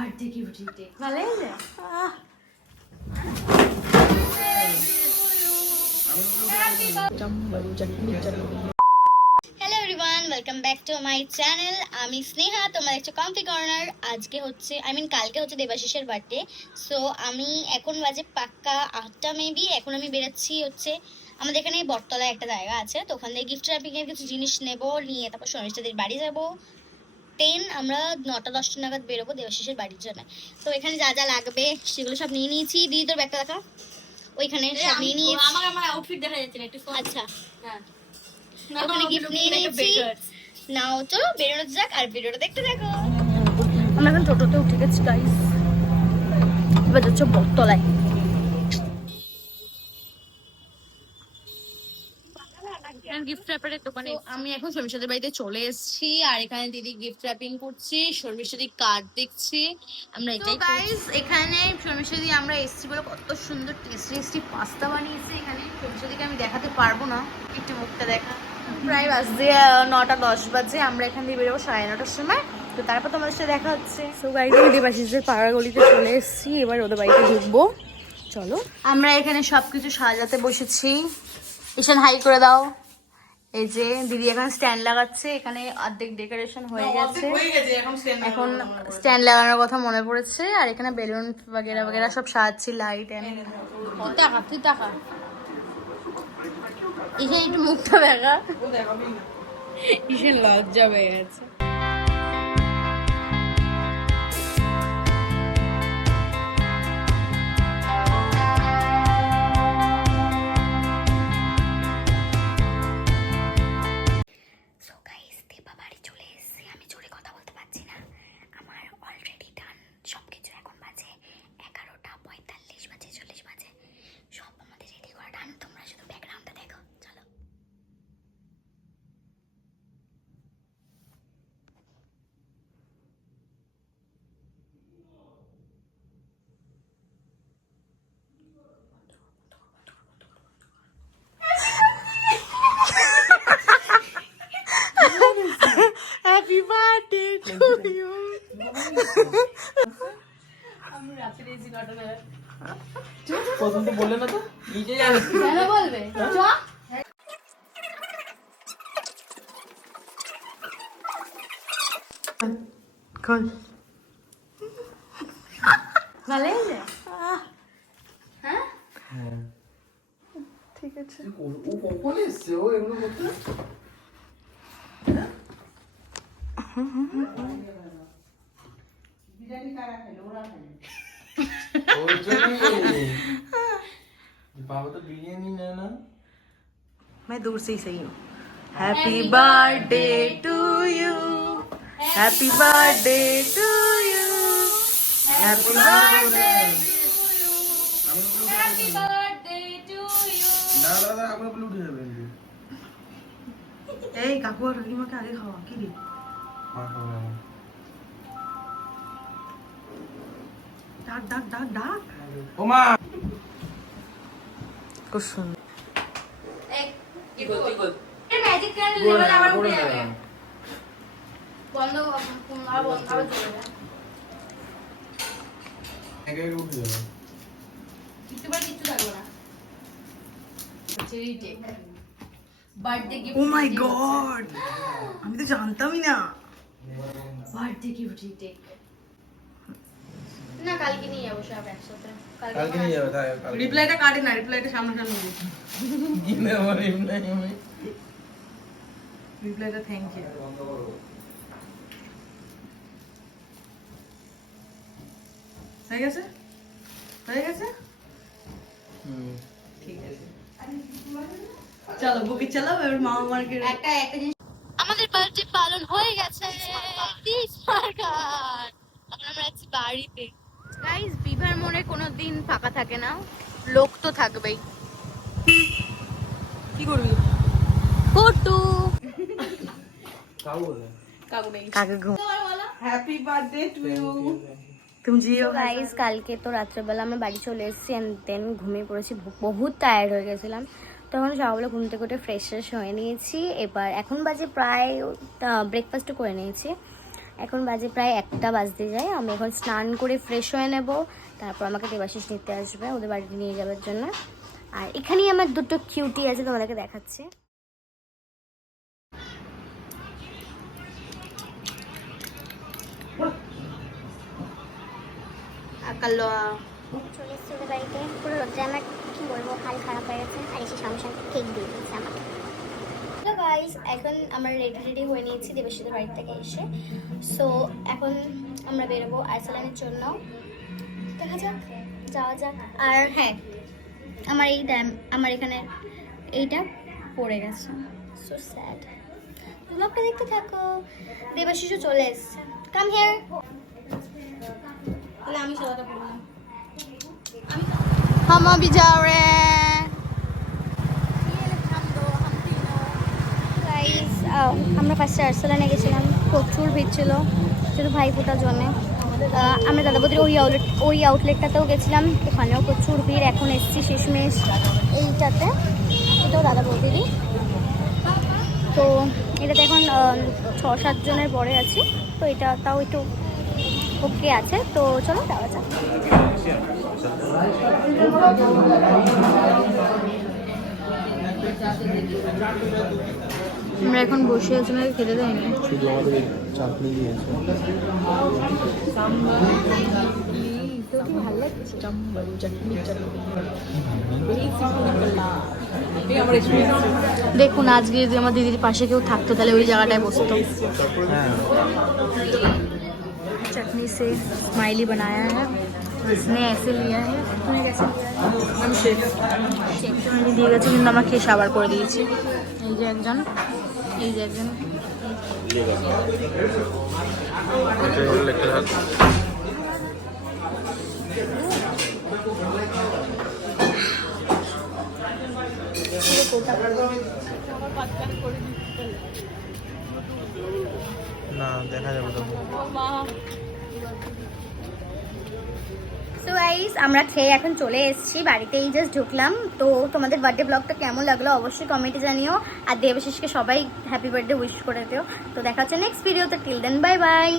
Birthday gift दे ভালো লাগে hello everyone, welcome back to my channel. আমি স্নেহা, তোমরা দেখছো কমফি কর্নার। আজকে হচ্ছে কালকে হচ্ছে দেবাশিসের বার্থডে। সো আমি এখন বাজে পাক্কা 8টা মেবি। এখন আমি বেরোচ্ছি হচ্ছে আমাদের এখানে বটতলায় একটা জায়গা আছে, তো ওখান থেকে গিফট র্যাপিংয়ের কিছু জিনিস নেবো, নিয়ে তারপর শর্মিষ্ঠাদের বাড়ি যাবো। আমরা 9টা-10টা নাগাদ বেরোবো দেবাশিসের বাড়ির জন্য। তো এখানে যা যা লাগবে সেগুলো সব নিয়ে নিয়েছি। দিদি তোর ব্যাগটা দেখা, ওইখানে সব নিয়ে নিয়েছি। আমার আউটফিট দেখা যাচ্ছে না একটু। আচ্ছা হ্যাঁ, ওখানে গিফট নিয়ে নিয়েছি। নাও চলো বেরোনো যাক, আর বেরোটা দেখতে দেখো। আমরা এখন টোটোতে উঠে গেছি গাইস, এবার যাচ্ছ বটতলায়। গিফট র্যাপারের দোকানে আমি এখন শর্মিষ্ঠাদের বাড়িতে চলে এসেছি, আর এখানে দিদি গিফট র্যাপিং করছি, শর্মিষ্ঠাদি কার্ড দেখছি। আমরা এটাই গাইস, এখানে শর্মিষ্ঠাদি আমরা এসেছি বলে কত সুন্দর টেস্টি টেস্টি পাস্তা বানিয়েছে। এখানে শর্মিষ্ঠাদিকে আমি দেখাতে পারবো না, একটু মুখটা দেখা। প্রায় বাজে 9টা 10 বাজে। আমরা এখান থেকে বেরোবো 9:30টার সময়। তো তারপর তোমাদের সাথে দেখা হচ্ছে। তো গাইস দেবাশিসদের পাড়ার গলিতে চলে এসেছি, এবার ওদের বাড়িতে ঢুকবো। চলো, আমরা এখানে সবকিছু সাজাতে বসেছি। ঈশান হাই করে দাও। এই যে দিদি এখানে স্ট্যান্ড লাগাচ্ছে, এখানে অর্ধেক ডেকোরেশন হয়ে গেছে, এখন স্ট্যান্ড লাগানোর কথা মনে পড়েছে। আর এখানে বেলুন বাগেরা বাগেরা সব সাজাচ্ছি, লাইট এনে। তুই টাকা ঈশান একটু মুখটা দেখা, ঈশান লজ্জা পেয়ে গেছে। Happy birthday to you. আমি রাতে এসে ঘটনা প্রথম তো বললে না, তো নিজে জানো কেন বলবে? চ খোল। ভালো হয়েছে? হ্যাঁ হ্যাঁ ঠিক আছে। ও কখন এসছে ও এগুলো করতে? ওর জন্যই। বাবা তো বিরিয়ানি নেয় না। मैं दूर से ही सही हूँ। Happy birthday to you, happy birthday to you, happy birthday না দাদা আমরা বলে উঠে যাবেন। এই কাকু আর কাকিমাকে আগে খাওয়া কি রে? মা খাবে না। ডাক ডাক ডাক ডাক। ও মা খুব সুন্দর। কি করতে কর ম্যাজিক ক্যান্ডেল লেভেল আবার উঠে যাবে। বন্ধ আবার চলে যাবে। একে একে উঠে যাবে। কিচ্ছু থাকবে না। Birthday gift. Oh my God, আমি তো জানতামই না। বার্থডে গিফট টেক না, কালকে নিয়ে যাবো সব একসাথে। কালকে নিয়ে যাবে তাই কালকে। রিপ্লাইটা কাটে না, রিপ্লাইটা সামনাসামনি দিই। কি না আমার এমনি আমি রিপ্লাইটা থ্যাংক ইউ। হয়ে গেছে হয়ে গেছে ঠিক আছে। চলো বুকে চালাও, এবার মামা মার্কেট। একটা জিনিস, আমাদের বার্থডে পালন হয়ে গেছে। এখন আমরা আছি বাড়িতে। গাইস, বিভার মনে কোনো দিন ফাঁকা থাকে না, লোক তো থাকবেই। কি করবি? ফটো কাউ বলে কাকু নেই। কাকে ঘুম। Happy birthday to you. তুমি জিও গাইস, কালকে তো রাত্রেবেলা আমরা বাড়ি চলে এসেছি, অ্যান্ড দেন ঘুমিয়ে পড়েছি, বহুত টায়ার্ড হয়ে গেছিলাম। তখন সকালবেলা ঘুম থেকে উঠে ফ্রেশ হয়ে নিয়েছি। এবার এখন বাজে প্রায় ব্রেকফাস্টও করে নিয়েছি। এখন বাজে প্রায় 1টা বাজতে যায়। আমি এখন স্নান করে ফ্রেশ হয়ে নেব, তারপর আমাকে দেবাশিস নিতে আসবে ওদের বাড়িতে নিয়ে যাওয়ার জন্য। আর এখানেই আমার দুটো কিউটি আছে, তোমাদেরকে দেখাচ্ছি। চলে এসেছি ওদের বাড়িতে, পুরো রোদ্রে আমার কি বলবো হাল খারাপ হয়ে গেছে। আর এসে সঙ্গে সঙ্গে কেক দিয়ে দিয়েছে আমাকে। তো গাইস এখন আমরা রেডি হয়ে নিয়েছি দেবাশিসের বাড়ি থেকে এসে। সো এখন আমরা বেরোবো আর্সেলানের জন্য, দেখা যাক যাওয়া যাক। আর হ্যাঁ আমার এখানে এইটা পড়ে গেছে, সো স্যাড। ব্লগটা দেখতে থাকো। দেবাশিসও চলে এসেছে, কাম হিয়ার। আমি সাদাটা পরবো। हम अभी जा रहे हैं। গাইস আমরা ফার্স্টে আর্সেলানে গেছিলাম, প্রচুর ভিড় ছিল শুধু ভাইফোঁটার জন্যে। আমরা দাদাবৌদির ওই আউটলেটটাতেও গেছিলাম, ওখানেও প্রচুর ভিড়। এখন এসেছি শেষমেশ এইটাতে, এটাও দাদাবৌদিরই। তো এটাতে এখন 6-7 জনের পরে আছি, তো এটা তাও একটু ওকে আছে। তো চলো যাওয়া যাক। আমরা এখন বসে আছি, আমাকে খেতে দেয়নি। শুধু আমাদের চাটনি দিয়েছে। ভালো লাগছে দেখুন, আজকে যদি আমার দিদির পাশে কেউ থাকতো তাহলে ওই জায়গাটায় বসতো। चटनी से स्माइली बनाया है, इसने ऐसे लिया है। तूने कैसे लिया है? हम शेफ मैंने দিয়ে গেছে, কিন্তু আমরা খেয়ে সাবার করে দিয়েছি। এই যে একজন, এই যে একজন। না দেখা যাবে তো। সো গাইস আমরা খেয়ে এখন চলে এসেছি বাড়িতে, এই জাস্ট ঢুকলাম। তো তোমাদের বার্থডে ব্লগটা কেমন লাগলো অবশ্যই কমেন্টে জানিও, আর দেবাশিসকে সবাই হ্যাপি বার্থডে উইশ করে দিও। তো দেখা হচ্ছে নেক্সট ভিডিওতে, টিল দেন বাই বাই।